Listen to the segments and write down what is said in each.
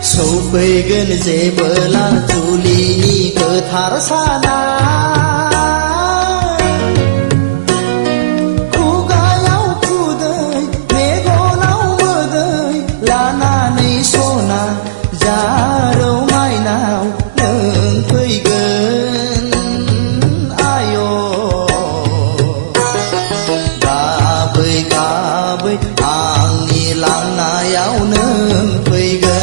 सौफैगोन जेबोला जुलिनि गोथार साना खुगायाव खुदै मेगनाव मोदै लानानै सना जारौ माइनाव नों फैगोन आय' गाबै गाबै आंनि लांनायाव नों फैगोन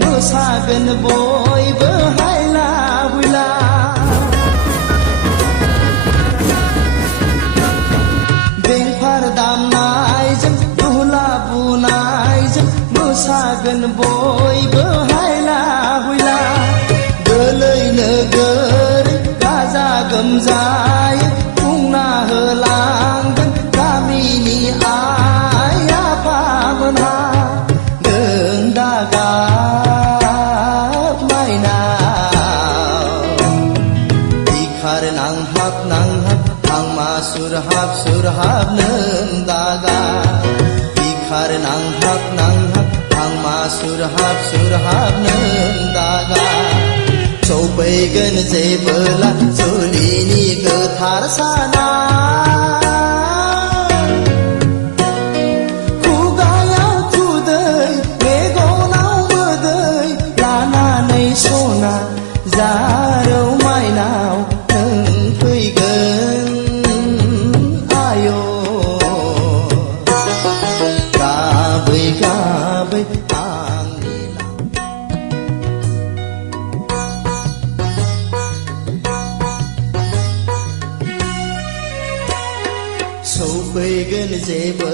मोसागोन बयबो हायला हुइला बेंफार दामनायजों दुला बुनायजों मोसागोन बयबो हायला हुइला गोलै नोगोर गाजा गोमजायै बुंना होलांगोन गामिनि आइ आफामोनहा नों दागा surhab surhab nang daga bikhar nang hap ang ma surhab surhab nang daga सौफैगोन जेबोला जुलिनि गोथार साना खुगायाव खुदै मेगनाव मोदै लानानै सना जारौ माइनाव नों फैगोन सौफैगोन जेबो